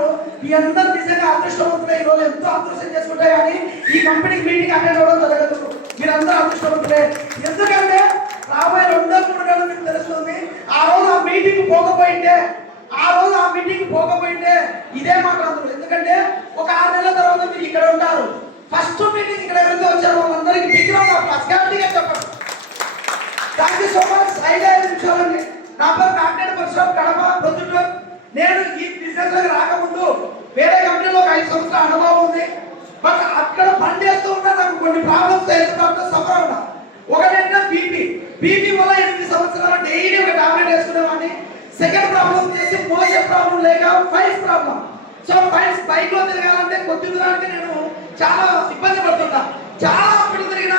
కాదు. మీ అందరూ నిజంగా అదృష్టవంతులే. ఈరోజు ఎంతో అదృష్టం చేసుకుంటే కానీ ఈ కంపెనీకి మీటింగ్ అటెండ్ అవ్వడం జరగదు. మీరందరూ అదృష్టవంతులే. ఎందుకంటే రాబోయే 2-3 నెలలు మీకు తెలుస్తుంది. ఆ రోజు ఆ మీటింగ్ పోకపోయింటే ఇదే మాట్లాడుతుంది. ఎందుకంటే ఒక 6 నెలల తర్వాత మీరు ఇక్కడ ఉంటారు. ఫస్ట్ మీటింగ్ ఇక్కడ ఎవరైతే వచ్చారో వాళ్ళందరికీ బిగ్ రౌండ్ ఆఫ్ అప్లాస్ గట్టిగా చెప్పండి. Thank you so much. 5 నిమిషాలండి. నా పేరు కాకినాడ పరశురామ్, కడప ప్రొద్దుటూరు. నేను ఈ బిజినెస్ లోకి రాకముందు వేరే కంపెనీలో 5 సంవత్సరాల అనుభవం ఉంది. బట్ అక్కడ పనిచేస్తూ ఉన్నా నాకు కొన్ని ప్రాబ్లమ్స్ ఎదుర్కొంటూ సఫర్ ఉన్నా. ఒకటేంటే బీపీ వల్ల 8 సంవత్సరాలు డైలీ ఒక టాబ్లెట్ వేసుకునేవాడిని. సెకండ్ ప్రాబ్లం వచ్చేసి మోషన్ ప్రాబ్లం లేక files problem. So files bike లో తిరగాలంటే కొద్ది దూరానికి నేను చాలా ఇబ్బంది పడుతున్నా. చాలా హాస్పిటల్ తిరిగినా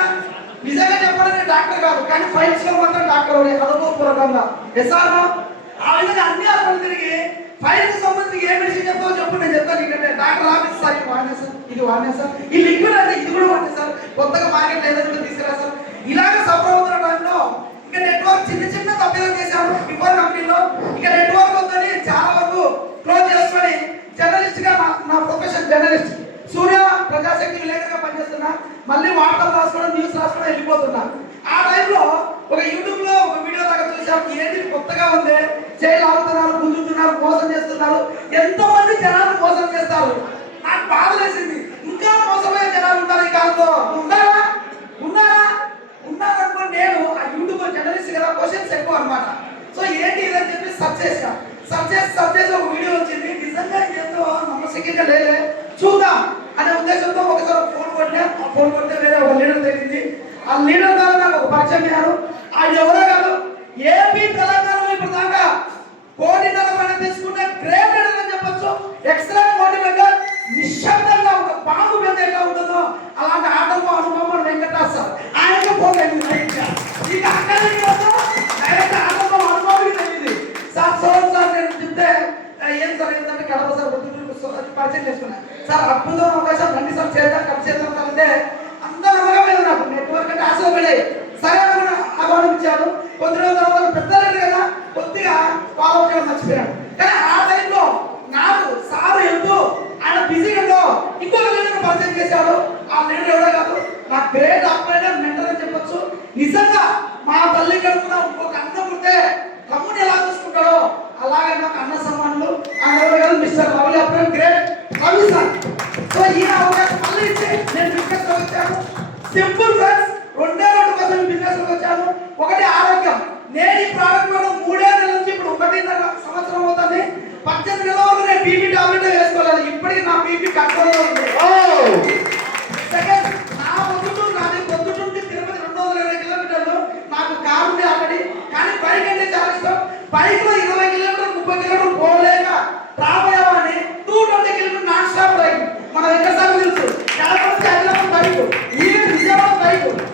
నిజంగా చెప్పాలని నేను డాక్టర్ కాదు, కానీ ఫైల్స్ లో మాత్రం డాక్టర్ అనుభవపూర్వకంగా ఎస్ఆర్ ఆ విధంగా అన్ని హాస్పిటల్ తిరిగి ఫైల్స్ సంబంధించి ఏ మెడిసిన్ చెప్తావో చెప్పు, నేను చెప్తాను. ఏంటంటే డాక్టర్ ఆఫీస్ సార్ ఇది వాడినా సార్, ఇది వాడినా సార్, ఈ లిక్విడ్ అంటే ఇది కూడా వాడినా సార్, కొత్తగా మార్కెట్ ఏదైనా తీసుకురా సార్. ఇలాగ సఫర్ అవుతున్న టైంలో ఇక నెట్వర్క్ చిన్న తప్పిదం చేశాను బిఫోర్ కంపెనీలో. ఇక నెట్వర్క్ ఉందని చాలా వరకు క్లోజ్ చేసుకొని జర్నలిస్ట్ గా నా ప్రొఫెషన్ జర్నలిస్ట్. సూర్య ప్రజాశక్తి విలేకరుగా పనిచేస్తున్నా. మళ్ళీ వార్తలు రాసుకోవడం, న్యూస్ రాసుకోవడం వెళ్ళిపోతున్నా. ఆ టైంలో ఒక యూట్యూబ్ లో ఒక వీడియో దాకా చూసాం. ఏంటి కొత్తగా ఉంది, జైలు ఆగుతున్నారు, గుంజుతున్నారు, మోసం చేస్తున్నారు. ఎంతో మంది జనాలు మోసం చేస్తారు. నాకు బాధ వేసింది. ఇంకా మోసపోయే జనాలు ఉన్నారు ఈ కాలంలో. ఉన్నారనుకో. నేను ఆ యూట్యూబ్ జర్నలిస్ట్ కదా, క్వశ్చన్స్ ఎక్కువ అనమాట. సో ఏంటి ఇదని చెప్పి సర్చ్ చేసి ఒక వీడియో వచ్చింది. నిజంగా ఎంతో నమ్మశక్యంగా లేదే, చూద్దాం అనే ఉద్దేశంతో ఒకసారి ఫోన్ కొడితే వేరే ఒక లీడర్ తెలిసింది. ఆ లీడర్ ద్వారా నాకు ఒక పరిచయం అయ్యారు. ఆయన ఎవరో కాదు, ఏపీ తెలంగాణలో ఇప్పుడు దాకా 1.5 కోటి పైన తీసుకుంటే గ్రేట్ లీడర్ అని చెప్పొచ్చు. Excellent motivator. నిశ్శబ్దంగా ఒక బాంబు మీద ఎట్లా ఉంటుందో అలాంటి ఆటంకం అనుభవం వెంకటాస్ సార్. ఆయనకు ఫోన్ ఇక అక్కడికి డైరెక్ట్ ఆటంకం అనుభవం తెలియదు సార్. సార్ నేను చెప్తే ఏం సార్ ఏంటంటే కడప సార్ పరిచయం చేసుకున్నాను సార్. అద్భుతం అవకాశం రండి సార్, చేద్దాం కలిసి చేద్దాం సార్ అంటే అంత నమ్మకం లేదు నాకు. నెట్వర్క్ అంటే ఆశ పడే సరే ఆహ్వానించాను. కొద్ది రోజుల తర్వాత పెద్దలేదు కదా, కొద్దిగా ఫాలో చేయడం మర్చిపోయాను. కానీ ఆ టైంలో నాకు సార్ ఎంతో ఆయన బిజీగా ఇంకొక లీడర్ పరిచయం చేశాడు. ఆ లీడర్ ఎవరో కాదు, నా గ్రేట్ అప్లైడర్ మెంటర్ అని చెప్పొచ్చు. నిజంగా మా తల్లి కడుపున ఒక అన్నం ఉంటే తమ్ముడు ఎలా చూసుకుంటాడో అలాగే నాకు అన్న సమానులు. ఆయన ఎవరో కాదు, మిస్టర్ లవ్లీ అప్లైడర్ గ్రేట్ రవి సార్. సో ఈ అవకాశం మళ్ళీ ఇచ్చి నేను బిజినెస్ లో వచ్చాను. సింపుల్ ఫ్రెండ్స్, 2 కోసం బిజినెస్ లో వచ్చాను. ఒకటి ఆరోగ్యం. నేను ఈ ప్రోడక్ట్ లో 3 నెలల నుంచి ఇప్పుడు 1.5 సంవత్సరం అవుతుంది. 18 నెలల వరకు నేను బీపీ టాబ్లెట్ వేసుకోలేదు. ఇప్పటికి నా బీపీ కంట్రోల్ లో ఉంది. సెకండ్, నా పొద్దుటూరు నుండి తిరుపతి 220 కిలోమీటర్లు. నాకు కారు ఉంది ఆల్రెడీ, కానీ బైక్ అంటే చాలా ఇష్టం. బైక్ లో 20 కిలోమీటర్లు 30 కిలోమీటర్లు పోలేక రాబోయేవాడిని. 220 కిలోమీటర్ నాన్ స్టాప్ డ్రైవింగ్. మన వెంకటసారి తెలుసు, బైక్ ఈవెన్ నిజామాబాద్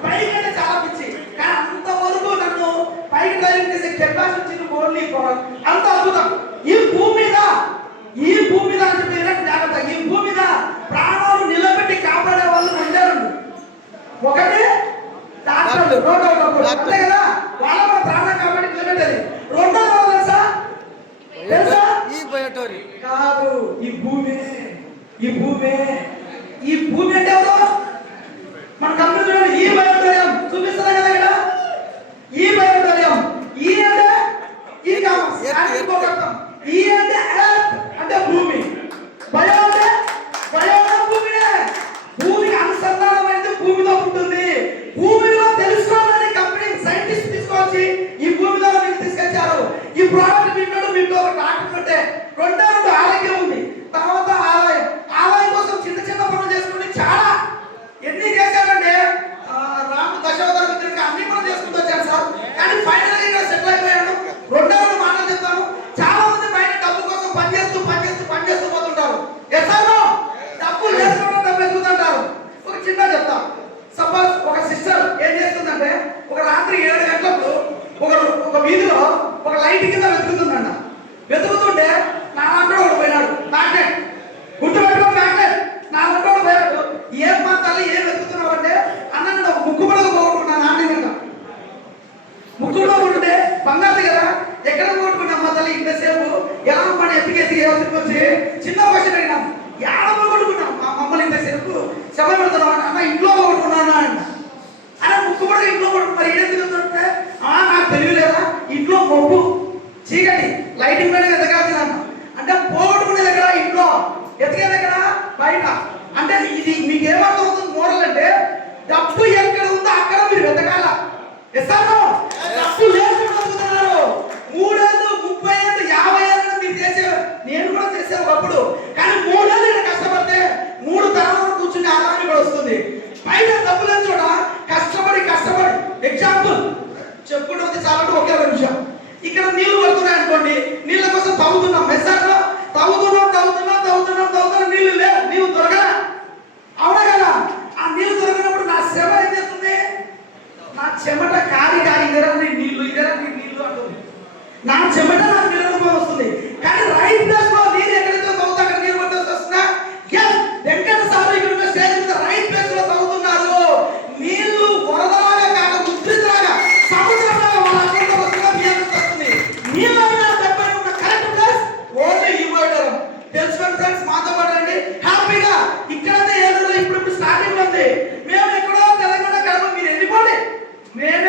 బైక్ అంటే చాలా పిచ్చి. కానీ అంతవరకు నన్ను బైక్ డ్రైవింగ్ చేసే కెపాసిటీ ఓన్లీ అంత అద్భుతం. ఈ భూమి మీద అని చెప్పి జాగ్రత్త. ఈ భూమి మీద ప్రాణాలు నిలబెట్టి కాపాడే వాళ్ళు 2 ఒకటి డాక్టర్లు, అంతే కదా, వాళ్ళ మన ప్రాణం కాబట్టి నిలబెట్టేది. రెండోది తెలుసా కాదు, ఈ భూమి అంటే ఎవరు? మన కంపెనీలో ఈ బయోటోరియం చూపిస్తున్నా కదా ఇక్కడ. ఈ బయోటోరియం, ఈ అంటే ఈ కామర్స్, ఈ అంటే ఎర్త్ అంటే భూమి, బయో అంటే భూమినే. భూమికి అనుసంధానమైనది భూమిలో ఉంటుంది. భూమిలో తెలుసుకోవాలని కంపెనీ సైంటిస్ట్ తీసుకొచ్చి ఈ భూమిలో మీకు తీసుకొచ్చారు. ఈ ప్రోడక్ట్ మీకు ఒక డాక్టర్ ఉంటే 2 ఆరోగ్యం ఉంది. తర్వాత ఆలయం కోసం చిన్న పనులు చేసుకుంటే చాలా ఎన్ని చేశారంటే రాము దశావతారం అన్ని పనులు చేసుకుంటూ వచ్చాను సార్. కానీ ఫైనల్ గా సెటిల్ అయిపోయాను. 2 మాటలు చెప్తాను. చాలా మంది బయట డబ్బు కోసం పనిచేస్తూ పోతుంటారు. డబ్బులు చేసుకోవడం డబ్బు ఎక్కుతుంటారు. ఒక చిన్న చెప్తా. సపోజ్ ఒక సిస్టర్ ఏం చేస్తుందంటే, ఒక రాత్రి 7 గంటలకు ఒక వీధిలో ఒక లైట్ కింద వెతుకుతుంటే నా అంటాడు ఒకడు పోయినాడు. మ్యాగ్నెట్ గుర్తుపెట్టుకో, మ్యాగ్నెట్ నా అంటాడు పోయాడు. ఏం మా తల్లి ఏం వెతుకుతున్నావు అంటే, అన్న నేను ఒక ముక్కు పడక పోగొట్టుకున్నాను. నాన్న ముక్కులో ఉంటే బంగారు కదా, ఎక్కడ పోగొట్టుకున్నా మా తల్లి ఇంతసేపు ఎలా మన ఎత్తికి వచ్చి చిన్న క్వశ్చన్ అడిగినాం, ఏడవ కొట్టుకున్నాం మా మమ్మల్ని ఇంతసేపు శవ పెడుతున్నాం అన్న, ఇంట్లో కొట్టుకున్నాను అంట. అరే ముక్కు కూడా ఇంట్లో కొట్టు, మరి ఏదెందుకుంటే నాకు తెలియలేదా, ఇంట్లో మొబ్బు చీకటి లైటింగ్ పైన ఎదగాల్సిందన్న. అంటే పోగొట్టుకునే దగ్గర ఇంట్లో, ఎతికే దగ్గర బయట. అంటే ఇది మీకు ఏమర్థమవుతుంది మోడల్ అంటే, డబ్బు ఎక్కడ ఉందో అక్కడ మీరు వెతకాల. డబ్బు లేకుండా బతుకుతున్నారు. 3 ఏళ్ళు 30 ఏళ్ళు 50 ఏళ్ళు మీరు చేసే, నేను కూడా చేసే ఒకప్పుడు. కానీ 3 ఏళ్ళు ఇక్కడ కష్టపడితే 3 తరాలు కూర్చుని ఆదాయం కూడా వస్తుంది. బయట డబ్బులు చోట కష్టపడి ఎగ్జాంపుల్ చెప్పుకుంటే చాలా ఒకే విషయం. ఇక్కడ నీళ్లు పడుతున్నాయి అనుకోండి, నీళ్ళ కోసం తవ్వుతున్నాం, మెస్సాలో తవ్వుతున్నాం నీళ్లు లేవు, నీళ్ళు దొరకలా. అవునా కదా? ఆ నీళ్లు దొరికినప్పుడు నా శ్రమ ఏం చేస్తుంది, నా చెమట కారి ఇదరా నీళ్లు అంటుంది. నా చెమట నాకు నీళ్ళ రూపం వస్తుంది. కానీ రైట్ ప్లేస్ లో నీరు ఎక్కడైతే తవ్వుతా అక్కడ నీరు పట్టాల్సి వస్తుందా? వెంకట సార్ ఇక్కడ స్టేజ్ మీద రైట్ ప్లేస్ లో తవ్వుతున్నారు. నీళ్లు వరదలాగా కాక ఉద్రితలాగా సముద్రంలాగా వాళ్ళ అక్కడ వస్తుందా, మీ అందరికి వస్తుంది. నీళ్ళు దగ్గర ఉన్న కరెక్ట్ ప్లేస్ ఓన్లీ ఇవ్వడం తెలుసుకోండి ఫ్రెండ్స్. మాతో పాటు హ్యాపీగా ఇక్కడైతే ఏదో ఇప్పుడు స్టార్టింగ్ ఉంది. మేము ఎక్కడో తెలంగాణ కడప, మీరు వెళ్ళిపోండి, మేమే